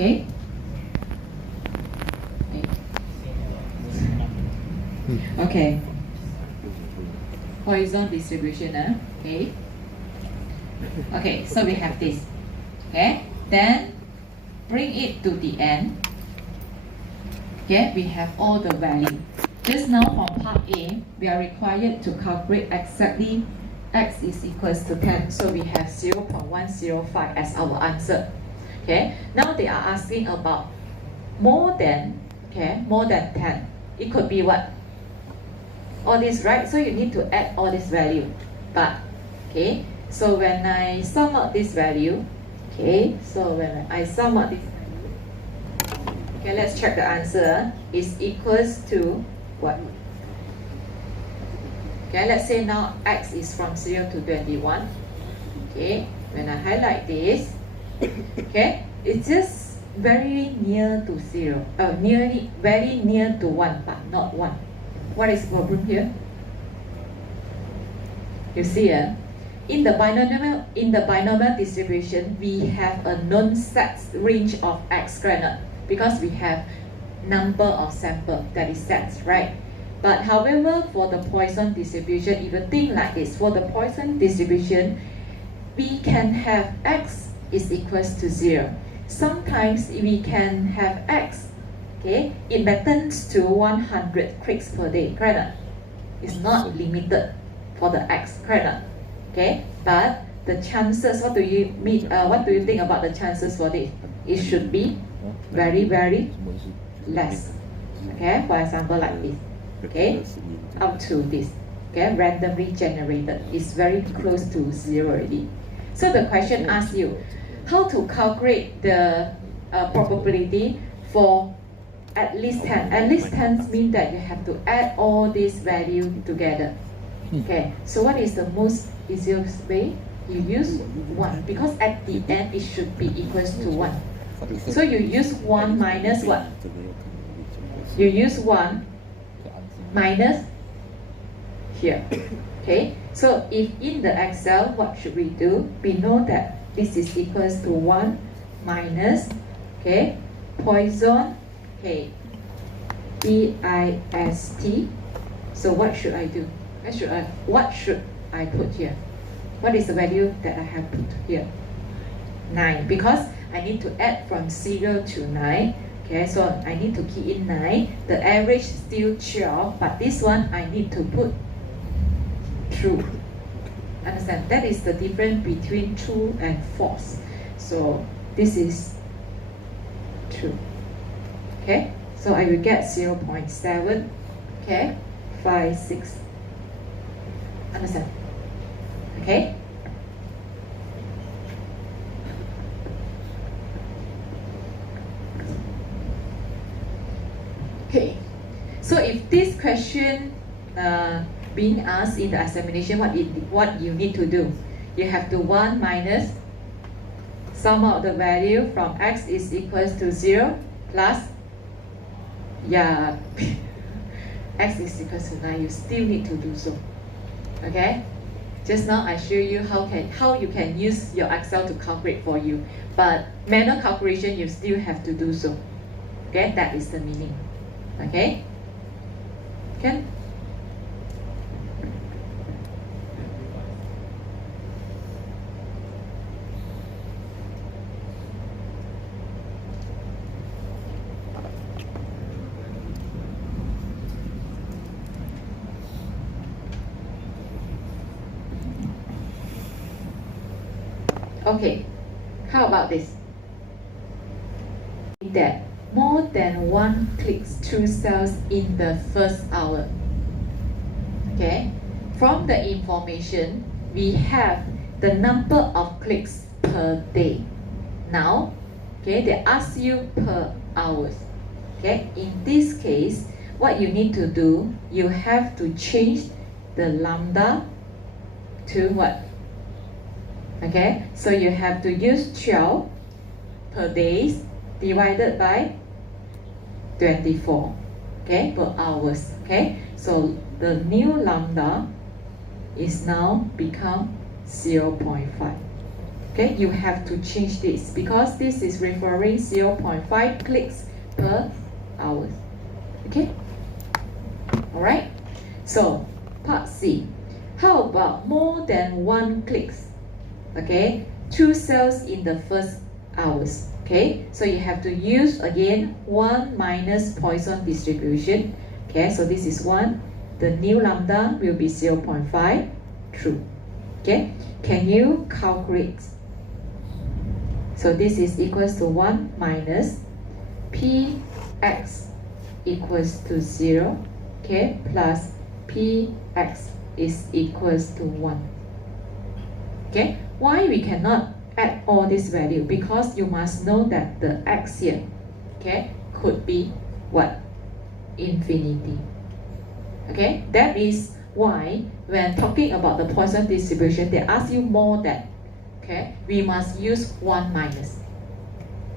Okay. Okay. Poisson distribution. Okay. Okay. So we have this. Okay. Then bring it to the end. Okay. We have all the value. Just now from part A, we are required to calculate exactly x is equals to 10. So we have 0.105 as our answer. Okay. Now they are asking about more than, more than 10. It could be what? All this, right? So you need to add all this value. But, so when I sum up this value, so when I sum up this value, let's check the answer, is equals to what? Let's say now x is from 0 to 21. When I highlight this, it's just very near to 0, very near to 1, but not 1. What is the problem here? You see, in the binomial distribution, we have a known set range of x squared because we have number of sample that is sets, right? But however, for the Poisson distribution, if you think like this, for the Poisson distribution, we can have x is equals to 0. Sometimes we can have x, it returns to 100 clicks per day, correct? It's not limited for the x, correct? But the chances, what do you think about the chances for this? It should be very, very less. For example, like this. Up to this. Randomly generated. It's very close to 0 already. So the question asks you how to calculate the probability for at least 10. At least 10 means that you have to add all these values together. So what is the most easiest way? You use 1 because at the end it should be equals to 1. So you use 1 minus what? You use 1 minus here. So if in the Excel, what should we do? We know that this is equals to 1 minus Poisson DIST. So what should I do? What should I put here? What is the value that I have put here? 9, because I need to add from 0 to 9. So I need to key in 9. The average still 12, but this one I need to put true. Understand? That is the difference between true and false. So this is true. So I will get 0.7. 5, 6. Understand? So if this question being asked in the examination, what you need to do? You have to 1 minus sum of the value from x is equals to 0 plus x is equals to 9. You still need to do so. Just now I show you how you can use your Excel to calculate for you, but manual calculation you still have to do so. That is the meaning. Can? How about this? That more than 1 clicks through cells in the first hour. From the information, we have the number of clicks per day. Now, they ask you per hours. In this case, what you need to do, you have to change the lambda to what? So you have to use 12 per days divided by 24, per hours. So the new lambda is now become 0.5. Okay, you have to change this because this is referring 0.5 clicks per hour. Okay, all right. So part C. How about more than 1 clicks? Okay, 2 cells in the first hours. Okay, so you have to use again 1 minus Poisson distribution. Okay, so this is 1. The new lambda will be 0.5. True. Okay, can you calculate? So this is equals to 1 minus px equals to 0, okay, plus px is equals to 1. Okay, why we cannot add all this value? Because you must know that the x here, okay, could be what? Infinity. Okay, that is why when talking about the Poisson distribution, they ask you more than, okay, we must use 1 minus.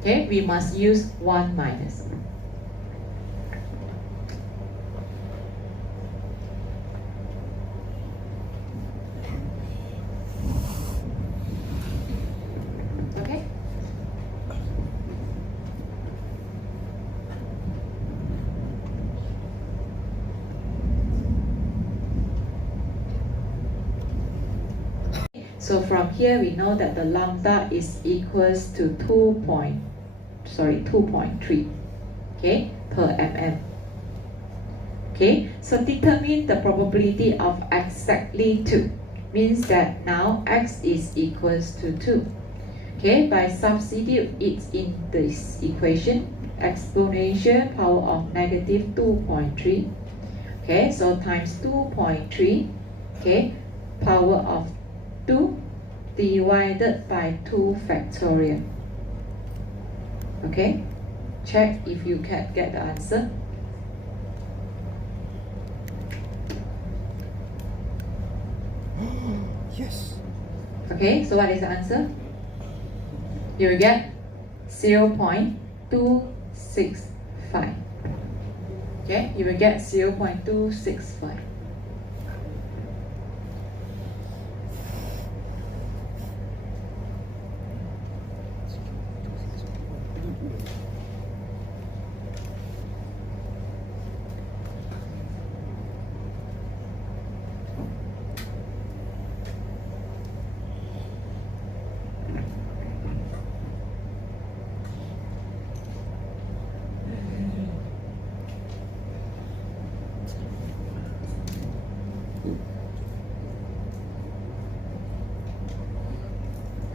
Okay, we must use 1 minus. Okay. So from here we know that the lambda is equals to 2.3, okay, per mm. Okay, so determine the probability of exactly 2. Means that now x is equals to 2. Okay, by substitute it in this equation, exponential power of negative 2.3. Okay, so times 2.3, okay, power of 2 divided by 2 factorial. Okay, check if you can get the answer. Yes. Okay, so what is the answer? You will get 0.265. Okay, you will get 0.265.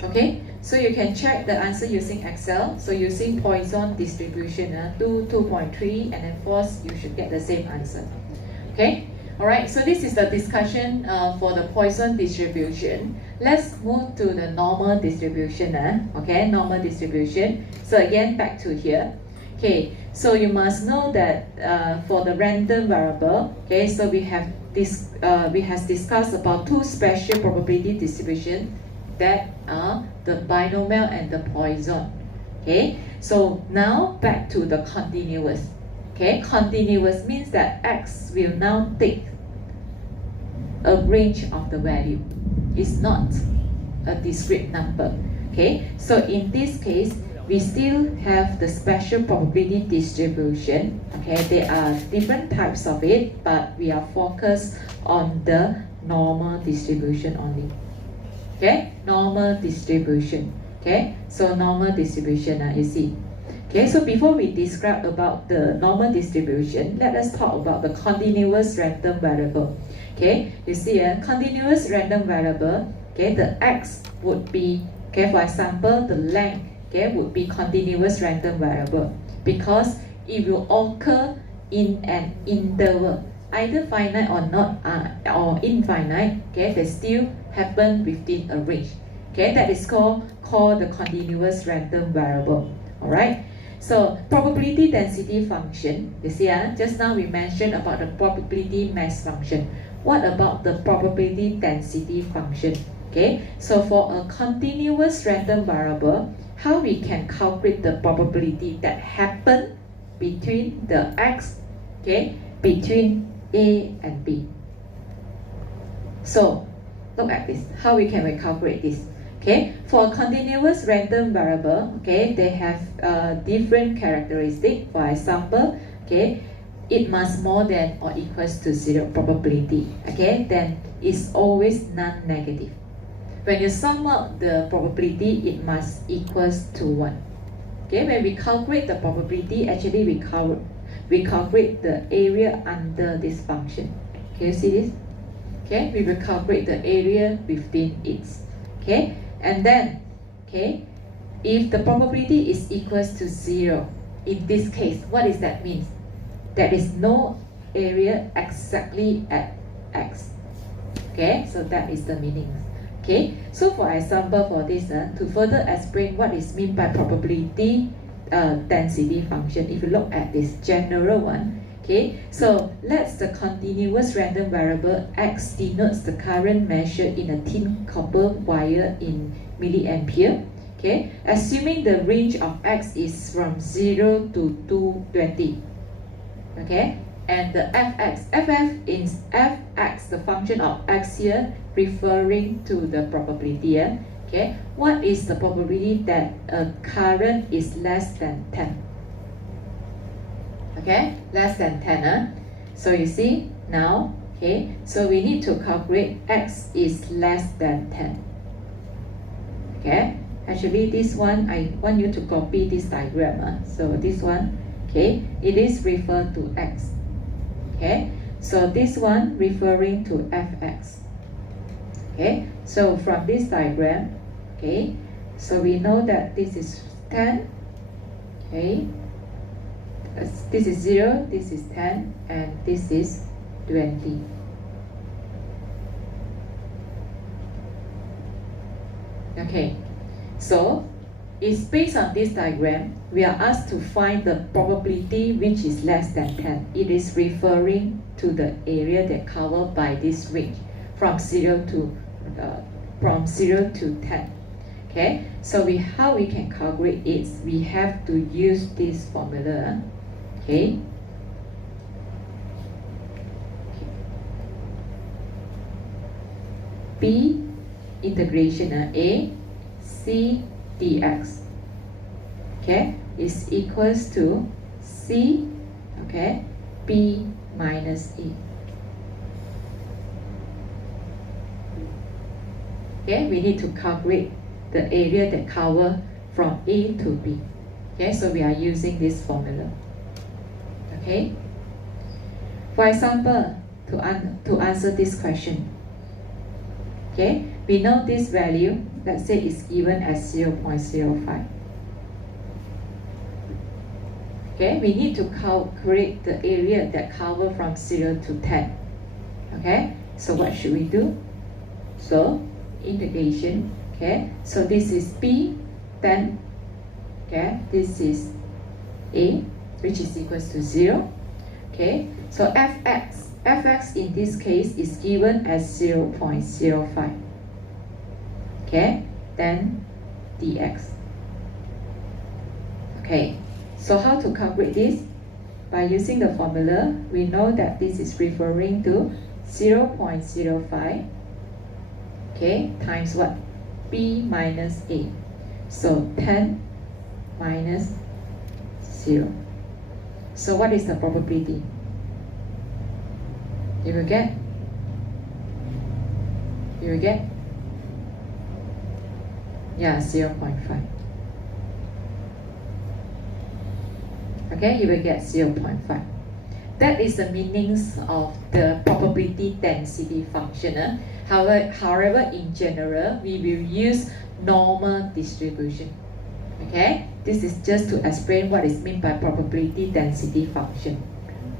Okay, so you can check the answer using Excel. So using Poisson distribution, 2.3 and then force, you should get the same answer. Okay, all right, so this is the discussion for the Poisson distribution. Let's move to the normal distribution. Okay, normal distribution. So again, back to here. Okay, so you must know that for the random variable, okay, so we have this, we have discussed about 2 special probability distribution that are the binomial and the Poisson. Okay, so now back to the continuous. Okay, continuous means that x will now take a range of the value. It's not a discrete number. Okay, so in this case, we still have the special probability distribution. Okay, there are different types of it, but we are focused on the normal distribution only. Okay, normal distribution. Okay, so normal distribution, you see. Okay, so before we describe about the normal distribution, let us talk about the continuous random variable. Okay, you see a continuous random variable. Okay, the x would be, okay, for example, the length, okay, would be continuous random variable because it will occur in an interval, either finite or not, or infinite. Okay, they still happen within a range. Okay, that is called the continuous random variable. All right. So probability density function. You see, just now we mentioned about the probability mass function. What about the probability density function? Okay. So for a continuous random variable, how we can calculate the probability that happen between the x, okay, between A and B. So look at this. How we can calculate this? Okay, for continuous random variable, okay, they have different characteristic. For example, okay, it must more than or equals to 0 probability. Okay, then it's always non-negative. When you sum up the probability, it must equals to 1. Okay, when we calculate the probability, actually we calculate the area under this function. Can you see this? Okay, we will calculate the area within it. Okay, and then, okay, if the probability is equals to 0, in this case, what does that mean? There is no area exactly at x. Okay, so that is the meaning. Okay, so for example, for this, to further explain what is meant by probability density function, if you look at this general one, okay, so let's the continuous random variable x denotes the current measured in a thin copper wire in milliampere. Okay, assuming the range of x is from 0 to 220. Okay, and the fx, the function of x here, referring to the probability here. Okay, what is the probability that a current is less than 10? Okay, less than 10. So you see now, okay, so we need to calculate x is less than 10. Okay, actually this one, I want you to copy this diagram. So this one, okay, it is referred to x. Okay, so this one referring to fx. Okay, so from this diagram, okay, so we know that this is 10. Okay, this is 0, this is 10, and this is 20. Okay, so it's based on this diagram, we are asked to find the probability which is less than 10. It is referring to the area that covered by this range from 0 to 10. Okay, so how we can calculate it? We have to use this formula. Okay. B integration A C dx, okay, is equals to C, okay, B minus A. Okay, we need to calculate the area that cover from A to B. Okay, so we are using this formula. Okay, for example, to answer this question, okay, we know this value, let's say is given as 0.05. Okay, we need to calculate the area that cover from 0 to 10. Okay, so what should we do? So integration, okay, so this is B, then, okay, this is A, which is equals to 0. Okay, so fx in this case is given as 0.05. Okay, then dx. Okay, so how to calculate this? By using the formula, we know that this is referring to 0.05, okay, times what? B minus A. So 10 minus 0. So what is the probability? You will get? Yeah, 0.5. Okay, you will get 0.5. That is the meanings of the probability density function. However, in general, we will use normal distribution. Okay, this is just to explain what is meant by probability density function.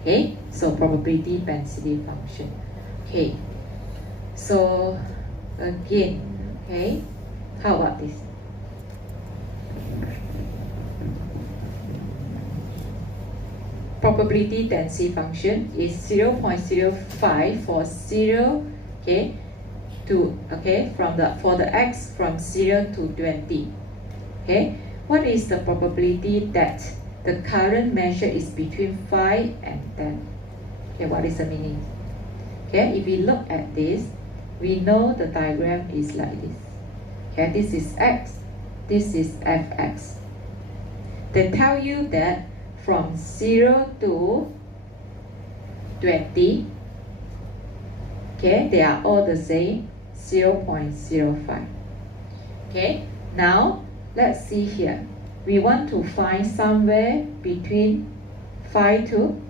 Okay, so probability density function. Okay, so again, okay, how about this? Probability density function is 0.05 for 0, okay, to, okay, for the x from 0 to 20. Okay, what is the probability that the current measure is between 5 and 10? Okay, what is the meaning? Okay, if we look at this, we know the diagram is like this. Okay, this is x, this is fx. They tell you that from 0 to 20, okay, they are all the same, 0.05. Okay, now let's see here. We want to find somewhere between 5 to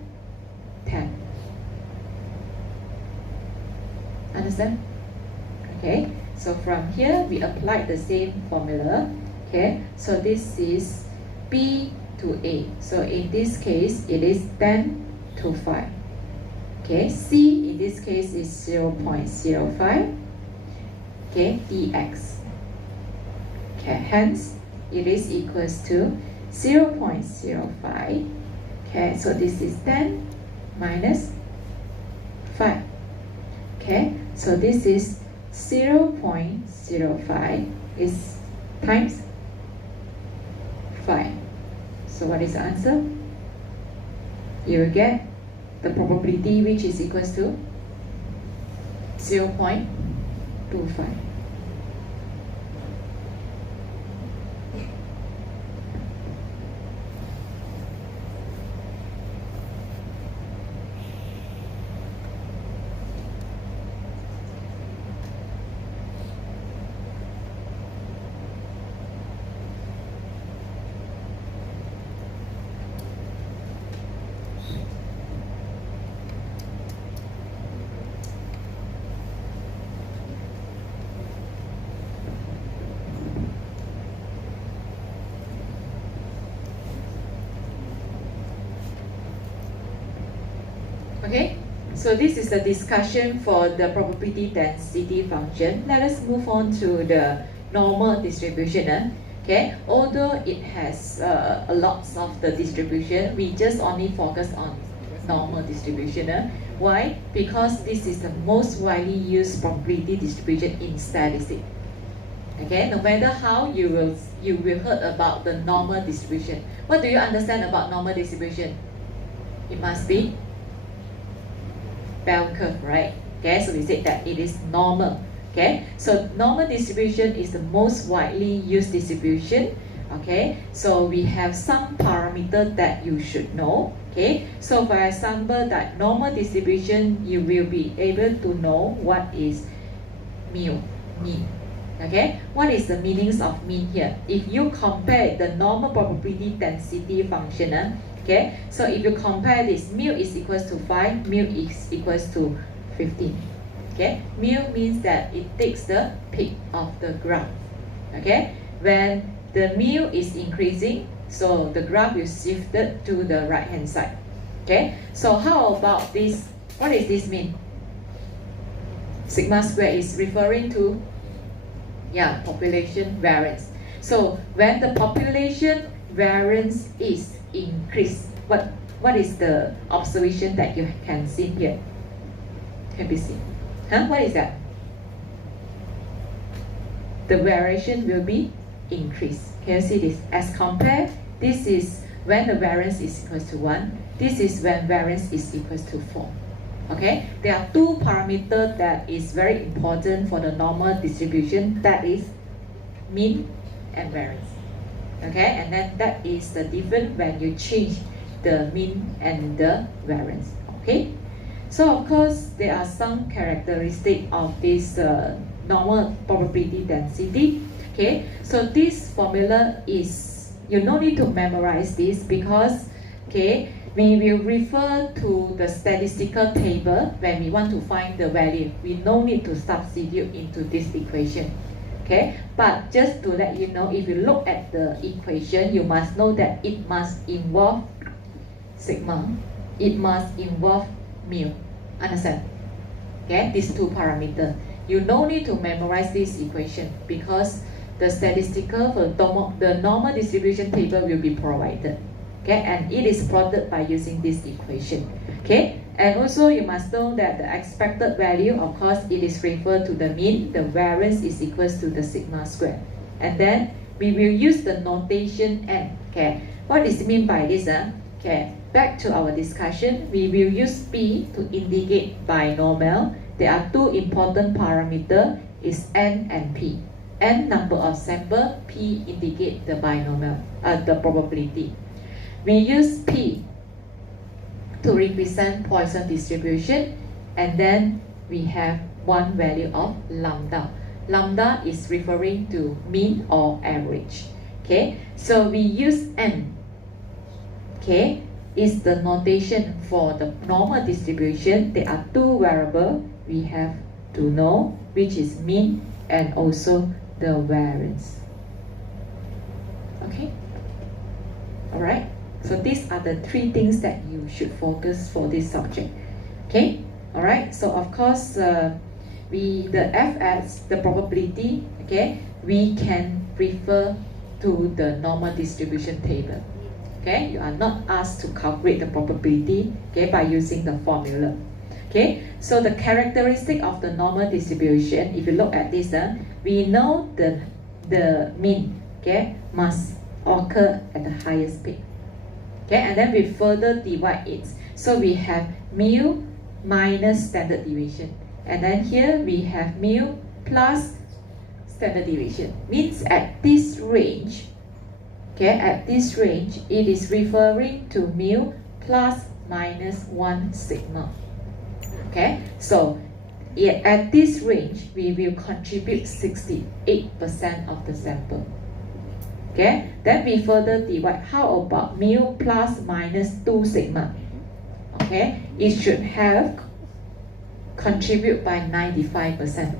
10. Understand? Okay, so from here we apply the same formula. Okay, so this is B to A. So in this case, it is 10 to 5. Okay, C in this case is 0.05. Okay, dx. Okay, hence it is equals to 0.05. Okay, so this is 10 minus 5. Okay, so this is 0.05 is times 5. So what is the answer? You will get the probability which is equals to 0.25. Okay, so this is a discussion for the probability density function. Let us move on to the normal distribution. Okay, although it has a lot of the distribution, we just only focus on normal distribution. Why? Because this is the most widely used probability distribution in statistics. Okay, no matter how you will heard about the normal distribution. What do you understand about normal distribution? It must be bell curve, right? Okay, so we said that it is normal. Okay, so normal distribution is the most widely used distribution. Okay, so we have some parameter that you should know. Okay, so for example, that normal distribution, you will be able to know what is mean. Okay, what is the meanings of mean here? If you compare the normal probability density function, okay, so if you compare this, mu is equals to 5, mu is equals to 15. Okay, mu means that it takes the peak of the graph. Okay, when the mu is increasing, so the graph is shifted to the right hand side. Okay, so how about this? What does this mean? Sigma square is referring to, yeah, population variance. So when the population variance is increased, what is the observation that you can see here? Can be seen. What is that? The variation will be increased. Can you see this? As compared, this is when the variance is equal to 1. This is when variance is equal to 4. Okay, there are two parameters that is very important for the normal distribution, that is mean and variance. Okay, and then that is the difference when you change the mean and the variance. Okay, so of course there are some characteristics of this normal probability density. Okay, so this formula is, you no need to memorize this because, okay, we will refer to the statistical table when we want to find the value. We no need to substitute into this equation. Okay, but just to let you know, if you look at the equation, you must know that it must involve sigma, it must involve mu. Understand? Okay, these two parameters. You no need to memorize this equation because the statistical for the normal distribution table will be provided. Okay, and it is plotted by using this equation. Okay, and also you must know that the expected value, of course, it is referred to the mean. The variance is equals to the sigma square, and then we will use the notation n. Okay, what is mean by this? Okay, back to our discussion. We will use p to indicate binomial. There are two important parameters: is n and p. n number of sample, p indicate the binomial, the probability. We use p to represent Poisson distribution, and then we have one value of lambda. Lambda is referring to mean or average. Okay, so we use n. Okay, is the notation for the normal distribution. There are two variables we have to know, which is mean and also the variance. Okay, all right. So these are the three things that you should focus for this subject. Okay, all right. So of course, the fs, the probability. Okay, we can refer to the normal distribution table. Okay, you are not asked to calculate the probability, okay, by using the formula. Okay, so the characteristic of the normal distribution, if you look at this, we know the mean, okay, must occur at the highest peak. Okay, and then we further divide it. So we have mu minus standard deviation, and then here we have mu plus standard deviation. Means at this range, okay, at this range, it is referring to mu plus minus 1 sigma. Okay, so at this range, we will contribute 68% of the sample. Okay, then we further divide. How about mu plus minus 2 sigma? Okay, it should have contribute by 95%.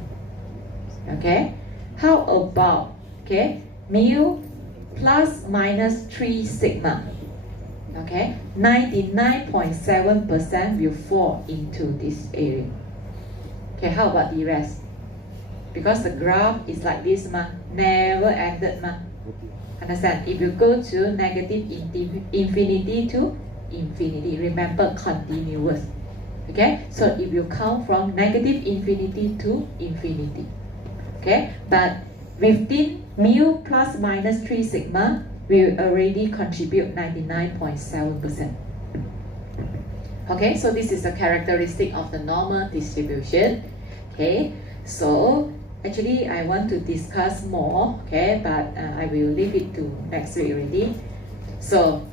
Okay, how about, okay, mu plus minus 3 sigma? Okay, 99.7% will fall into this area. Okay, how about the rest? Because the graph is like this, never ended, Understand? If you go to negative infinity to infinity, remember continuous. Okay, so if you count from negative infinity to infinity. Okay, but within mu plus minus 3 sigma, we already contribute 99.7%. Okay, so this is a characteristic of the normal distribution. Okay, so actually I want to discuss more, okay, but I will leave it to next week already. So